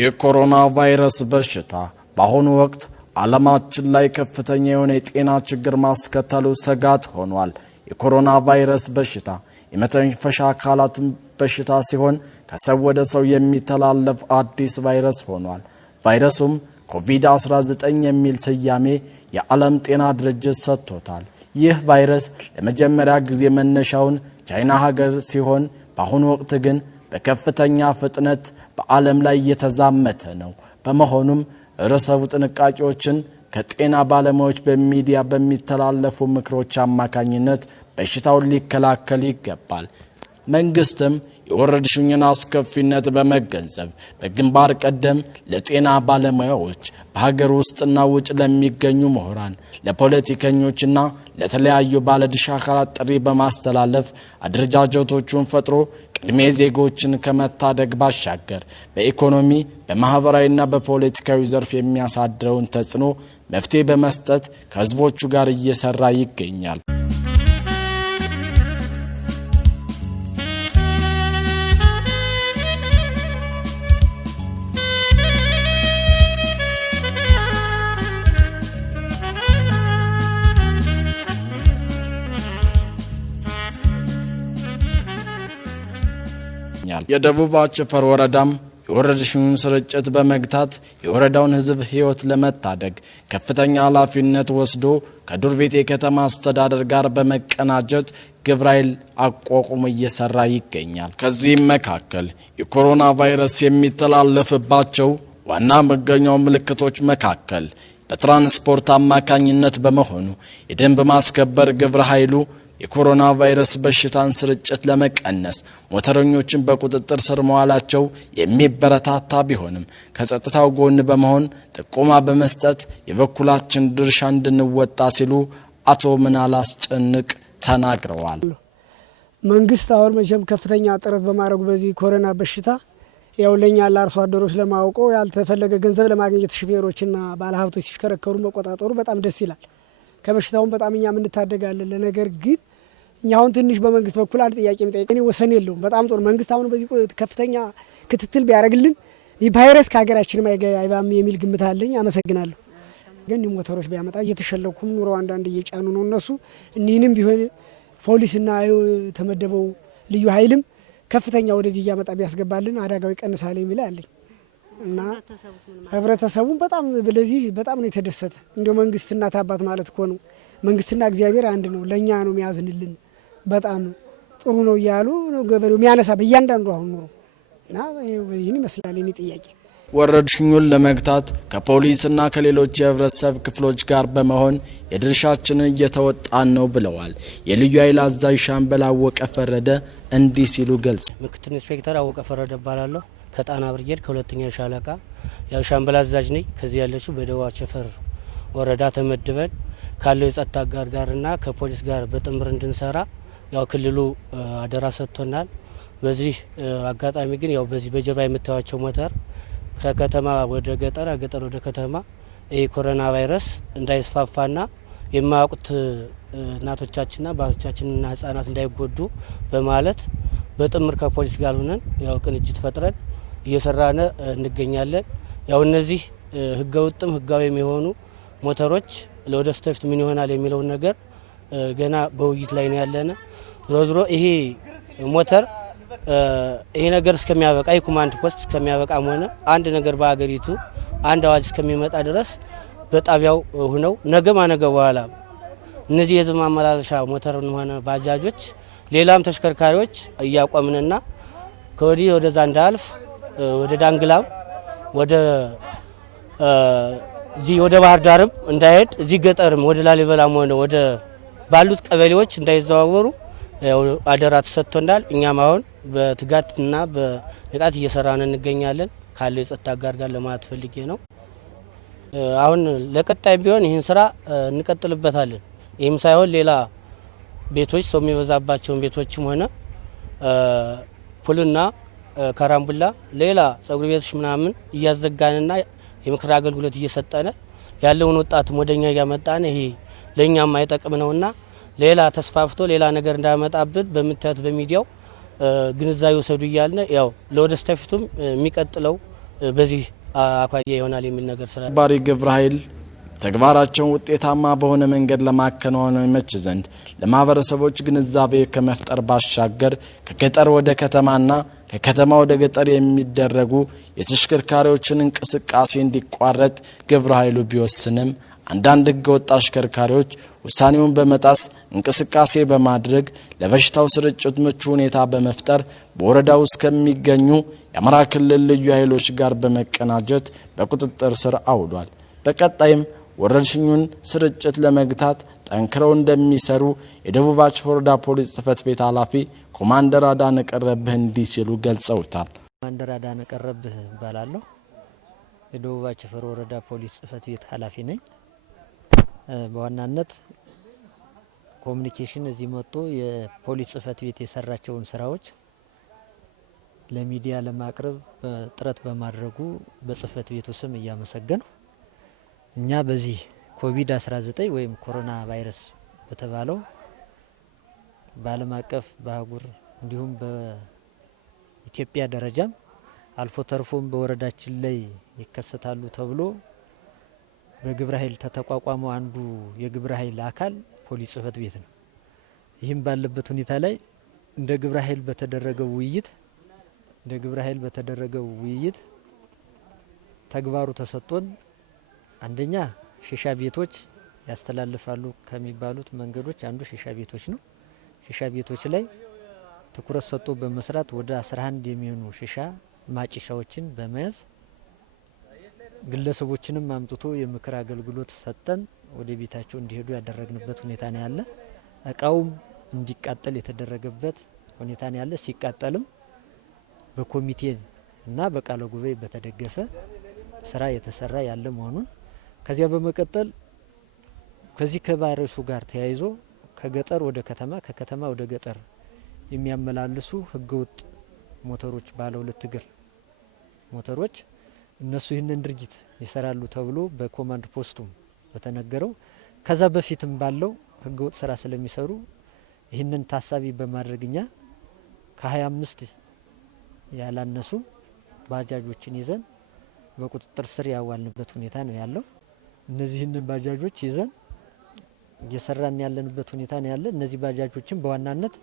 የኮሮና ቫይረስ በሽታ በአሁኑ ወቅት ዓለማችን ላይ ከፍተኛ የሆነ የጤና ችግር ማስከተሉ ስጋት ሆኗል። የኮሮና ቫይረስ በሽታ የመተንፈሻ አካላት በሽታ ሲሆን ከሰው ወደ ሰው የሚተላለፍ አዲስ ቫይረስ ሆኗል። ቫይረሱም ኮቪድ-19 የሚል ስያሜ የዓለም ጤና ድርጅት ሰጥቶታል። ይህ ቫይረስ ለመጀመሪያ ጊዜ መነሻውን ቻይና ሀገር ሲሆን በአሁኑ ወቅት ግን በከፍተኛ ፍጥነት በዓለም ላይ እየተዛመተ ነው። በመሆኑም ርዕሰው ጥንቃቄዎችን ከጤና ባለሙያዎች በሚዲያ በሚተላለፉ ምክሮች አማካኝነት በሽታውን ሊከላከል ይገባል። መንግስትም የወረርሽኙን አስከፊነት በመገንዘብ በግንባር ቀደም ለጤና ባለሙያዎች በሀገር ውስጥና ውጭ ለሚገኙ ምሁራን፣ ለፖለቲከኞችና ለተለያዩ ባለድርሻ አካላት ጥሪ በማስተላለፍ አደረጃጀቶቹን ፈጥሮ ቅድሜ ዜጎችን ከመታደግ ባሻገር በኢኮኖሚ በማህበራዊና በፖለቲካዊ ዘርፍ የሚያሳድረውን ተጽዕኖ መፍትሄ በመስጠት ከህዝቦቹ ጋር እየሰራ ይገኛል። የደቡብ አቸፈር ወረዳም የወረርሽኙን ስርጭት በመግታት የወረዳውን ህዝብ ህይወት ለመታደግ ከፍተኛ ኃላፊነት ወስዶ ከዱር ቤቴ ከተማ አስተዳደር ጋር በመቀናጀት ግብረ ኃይል አቋቁሞ እየሰራ ይገኛል። ከዚህም መካከል የኮሮና ቫይረስ የሚተላለፍባቸው ዋና መገኛው ምልክቶች መካከል በትራንስፖርት አማካኝነት በመሆኑ የደንብ ማስከበር ግብረ ኃይሉ የኮሮና ቫይረስ በሽታን ስርጭት ለመቀነስ ሞተረኞችን በቁጥጥር ስር መዋላቸው የሚበረታታ ቢሆንም ከጸጥታው ጎን በመሆን ጥቆማ በመስጠት የበኩላችን ድርሻ እንድንወጣ ሲሉ አቶ ምናላስ ጭንቅ ተናግረዋል። መንግስት አሁን መቼም ከፍተኛ ጥረት በማድረጉ በዚህ ኮሮና በሽታ ያው ለኛ ለአርሶ አደሮች ለማውቀው ያልተፈለገ ገንዘብ ለማግኘት ሹፌሮችና ባለሀብቶች ሲሽከረከሩ መቆጣጠሩ በጣም ደስ ይላል። ከበሽታውን በጣም እኛ እንታደጋለን። ነገር ግን እኛውን ትንሽ በመንግስት በኩል አንድ ጥያቄ የሚጠይቀኝ ወሰን የለውም። በጣም ጥሩ መንግስት አሁን በዚህ ከፍተኛ ክትትል ቢያደርግልን ይህ ቫይረስ ከሀገራችን አይባም የሚል ግምት አለኝ። አመሰግናለሁ። ግን ሞተሮች ቢያመጣ እየተሸለኩም ኑሮ አንዳንድ እየጫኑ ነው እነሱ እኒህንም ቢሆን ፖሊስና ተመደበው ልዩ ኃይልም ከፍተኛ ወደዚህ እያመጣ ቢያስገባልን አደጋው ይቀንሳል የሚል አለኝ እና ህብረተሰቡን በጣም ለዚህ በጣም ነው የተደሰተ። እንደው መንግስትና ታባት ማለት እኮ ነው። መንግስትና እግዚአብሔር አንድ ነው። ለኛ ነው የሚያዝንልን። በጣም ጥሩ ነው እያሉ ነው ገበሬው የሚያነሳ በእያንዳንዱ አሁን ነው እና ይህን ይመስላል የኔ ጥያቄ። ወረርሽኙን ለመግታት ከፖሊስና ከሌሎች የህብረተሰብ ክፍሎች ጋር በመሆን የድርሻችንን እየተወጣን ነው ብለዋል። የልዩ ኃይል አዛዥ ሻምበል አወቀ ፈረደ እንዲህ ሲሉ ገልጽ ምክትል ኢንስፔክተር አወቀ ፈረደ ባላለው ከጣና ብርጌድ ከሁለተኛ ሻለቃ ያው ሻምበል አዛዥ ነኝ። ከዚህ ያለችው በደቡብ አቸፈር ወረዳ ተመድበን ካለው የጸጥታ ጋርና ከፖሊስ ጋር በጥምር እንድንሰራ ያው ክልሉ አደራ ሰጥቶናል። በዚህ አጋጣሚ ግን ያው በዚህ በጀርባ የምታዩቸው ሞተር ከከተማ ወደ ገጠር ገጠር ወደ ከተማ የኮሮና ቫይረስ እንዳይስፋፋና የማያውቁት እናቶቻችንና አባቶቻችንና ህጻናት እንዳይጎዱ በማለት በጥምር ከፖሊስ ጋር ሆነን ያው ቅንጅት ፈጥረን እየሰራነ እንገኛለን። ያው እነዚህ ህገወጥም ህጋዊ የሚሆኑ ሞተሮች ለወደስተፍት ምን ይሆናል የሚለው ነገር ገና በውይይት ላይ ነው ያለነ። ሮዝሮ ይሄ ሞተር ይሄ ነገር እስከሚያበቃ የኮማንድ ፖስት እስከሚያበቃም ሆነ አንድ ነገር በአገሪቱ አንድ አዋጅ እስከሚመጣ ድረስ በጣቢያው ሆነው ነገ ማነገ በኋላ እነዚህ የህዝብ ማመላለሻ ሞተርም ሆነ ባጃጆች ሌላም ተሽከርካሪዎች እያቆምንና ከወዲህ ወደዛ እንዳልፍ ወደ ዳንግላም ወደ እዚህ ወደ ባህር ዳርም እንዳይሄድ እዚህ ገጠርም ወደ ላሊበላም ሆነ ወደ ባሉት ቀበሌዎች እንዳይዘዋወሩ ያው አደራ ተሰጥቶናል። እኛም አሁን በትጋትና በንቃት እየሰራን እንገኛለን። ካለ የጸጥታ ጋር ለማለት ፈልጌ ነው። አሁን ለቀጣይ ቢሆን ይህን ስራ እንቀጥልበታለን። ይህም ሳይሆን ሌላ ቤቶች ሰው የሚበዛባቸውን ቤቶችም ሆነ ፑልና ካራምቡላ ሌላ ጸጉር ቤቶች ምናምን እያዘጋንና የምክር አገልግሎት እየሰጠነ ያለውን ወጣትም ወደኛ ያመጣነ ይሄ ለኛም አይጠቅም ነውና ሌላ ተስፋፍቶ ሌላ ነገር እንዳያመጣብን በመታየት በሚዲያው ግንዛቤ ወሰዱ ይያልነ ያው ለወደስተፊቱም የሚቀጥለው በዚህ አኳያ ይሆናል የሚል ነገር ስላለ ባሪ ግብረ ኃይል ተግባራቸውን ውጤታማ በሆነ መንገድ ለማከናወን ይመች ዘንድ ለማህበረሰቦች ግንዛቤ ከመፍጠር ባሻገር ከገጠር ወደ ከተማና ከከተማ ወደ ገጠር የሚደረጉ የተሽከርካሪዎችን እንቅስቃሴ እንዲቋረጥ ግብረ ኃይሉ ቢወስንም አንዳንድ ህገወጥ አሽከርካሪዎች ውሳኔውን በመጣስ እንቅስቃሴ በማድረግ ለበሽታው ስርጭት ምቹ ሁኔታ በመፍጠር በወረዳው ውስጥ ከሚገኙ የአማራ ክልል ልዩ ኃይሎች ጋር በመቀናጀት በቁጥጥር ስር አውሏል። በቀጣይም ወረርሽኙን ስርጭት ለመግታት ጠንክረው እንደሚሰሩ የደቡብ አቸፈር ወረዳ ፖሊስ ጽፈት ቤት ኃላፊ ኮማንደር አዳነ ቀረብህ እንዲህ ሲሉ ገልጸውታል። ኮማንደር አዳነ ቀረብህ እባላለሁ። የደቡብ አቸፈር ወረዳ ፖሊስ ጽፈት ቤት ኃላፊ ነኝ። በዋናነት ኮሙኒኬሽን እዚህ መጥቶ የፖሊስ ጽፈት ቤት የሰራቸውን ስራዎች ለሚዲያ ለማቅረብ ጥረት በማድረጉ በጽፈት ቤቱ ስም እያመሰገንኩ እኛ በዚህ ኮቪድ-19 ወይም ኮሮና ቫይረስ በተባለው በዓለም አቀፍ በአህጉር እንዲሁም በኢትዮጵያ ደረጃም አልፎ ተርፎም በወረዳችን ላይ ይከሰታሉ ተብሎ በግብረ ኃይል ተቋቋመው አንዱ የግብረ ኃይል አካል ፖሊስ ጽፈት ቤት ነው። ይህም ባለበት ሁኔታ ላይ እንደ ግብረ ኃይል በተደረገው ውይይት ተግባሩ ተሰጥቶን አንደኛ ሺሻ ቤቶች ያስተላልፋሉ ከሚባሉት መንገዶች አንዱ ሺሻ ቤቶች ነው። ሺሻ ቤቶች ላይ ትኩረት ሰጥቶ በመስራት ወደ 11 የሚሆኑ ሺሻ ማጭሻዎችን በመያዝ ግለሰቦችንም አምጥቶ የምክር አገልግሎት ሰጠን ወደ ቤታቸው እንዲሄዱ ያደረግንበት ሁኔታ ነው ያለ። እቃውም እንዲቃጠል የተደረገበት ሁኔታ ነው ያለ። ሲቃጠልም በኮሚቴ እና በቃለ ጉባኤ በተደገፈ ስራ የተሰራ ያለ መሆኑን ከዚያ በመቀጠል ከዚህ ከቫይረሱ ጋር ተያይዞ ከገጠር ወደ ከተማ ከከተማ ወደ ገጠር የሚያመላልሱ ህገወጥ ሞተሮች ባለ ሁለት እግር ሞተሮች እነሱ ይህንን ድርጊት ይሰራሉ ተብሎ በኮማንድ ፖስቱም በተነገረው ከዛ በፊትም ባለው ህገወጥ ስራ ስለሚሰሩ ይህንን ታሳቢ በማድረግኛ ከ25 ያላነሱ ባጃጆችን ይዘን በቁጥጥር ስር ያዋልንበት ሁኔታ ነው ያለው። እነዚህን ባጃጆች ይዘን እየሰራን ያለንበት ሁኔታ ነው ያለ። እነዚህ ባጃጆችን በዋናነት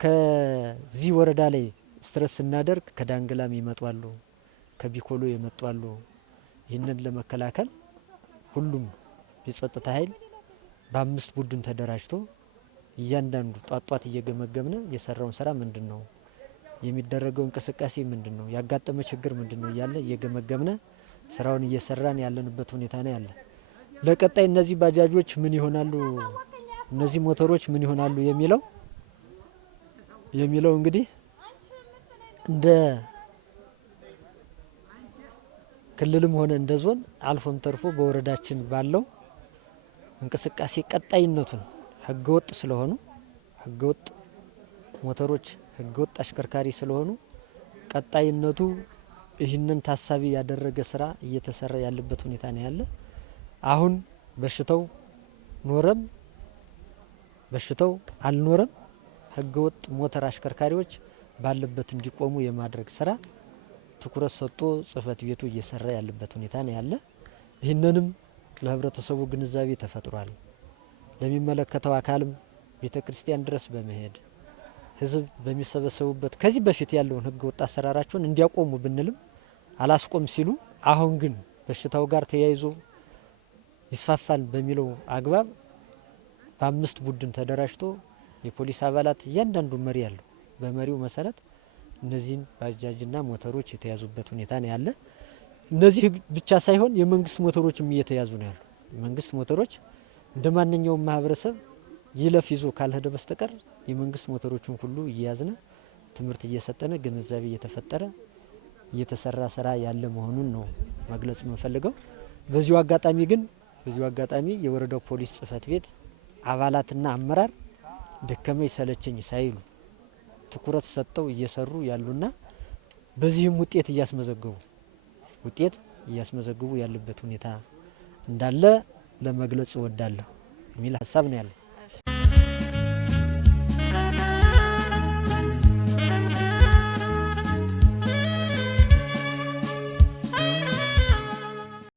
ከዚህ ወረዳ ላይ ስትረስ ስናደርግ ከዳንግላም ይመጣሉ፣ ከቢኮሎ ይመጣሉ። ይህንን ለመከላከል ሁሉም የጸጥታ ኃይል በ5 ቡድን ተደራጅቶ እያንዳንዱ ጧጧት እየገመገምነ የሰራውን ስራ ምንድነው የሚደረገው እንቅስቃሴ ምንድነው ያጋጠመ ችግር ምንድነው እያለ እየገመገምነ ስራውን እየሰራን ያለንበት ሁኔታ ነው ያለ። ለቀጣይ እነዚህ ባጃጆች ምን ይሆናሉ እነዚህ ሞተሮች ምን ይሆናሉ የሚለው እንግዲህ እንደ ክልልም ሆነ እንደ ዞን አልፎም ተርፎ በወረዳችን ባለው እንቅስቃሴ ቀጣይነቱን ህገወጥ ስለሆኑ ህገወጥ ሞተሮች ህገወጥ አሽከርካሪ ስለሆኑ ቀጣይነቱ ይህንን ታሳቢ ያደረገ ስራ እየተሰራ ያለበት ሁኔታ ነው ያለ። አሁን በሽታው ኖረም በሽታው አልኖረም ህገወጥ ሞተር አሽከርካሪዎች ባለበት እንዲቆሙ የማድረግ ስራ ትኩረት ሰጥቶ ጽፈት ቤቱ እየሰራ ያለበት ሁኔታ ነው ያለ። ይህንንም ለህብረተሰቡ ግንዛቤ ተፈጥሯል። ለሚመለከተው አካልም ቤተክርስቲያን ድረስ በመሄድ ህዝብ በሚሰበሰቡበት ከዚህ በፊት ያለውን ህገወጥ አሰራራቸውን እንዲያቆሙ ብንልም አላስቆም ሲሉ አሁን ግን በሽታው ጋር ተያይዞ ይስፋፋል በሚለው አግባብ በ5 ቡድን ተደራጅቶ የፖሊስ አባላት እያንዳንዱ መሪ ያለው በመሪው መሰረት እነዚህን ባጃጅና ሞተሮች የተያዙበት ሁኔታ ነው ያለ። እነዚህ ብቻ ሳይሆን የመንግስት ሞተሮችም እየተያዙ ነው ያሉ። የመንግስት ሞተሮች እንደማንኛውም ማህበረሰብ ይለፍ ይዞ ካልሄደ በስተቀር የመንግስት ሞተሮችን ሁሉ እያያዝነ ትምህርት እየሰጠነ ግንዛቤ እየተፈጠረ እየተሰራ ስራ ያለ መሆኑን ነው መግለጽ የምንፈልገው። በዚሁ አጋጣሚ የወረዳው ፖሊስ ጽፈት ቤት አባላትና አመራር ደከመኝ ሰለቸኝ ሳይሉ ትኩረት ሰጥተው እየሰሩ ያሉና በዚህም ውጤት እያስመዘገቡ ያለበት ሁኔታ እንዳለ ለመግለጽ እወዳለሁ የሚል ሀሳብ ነው ያለው።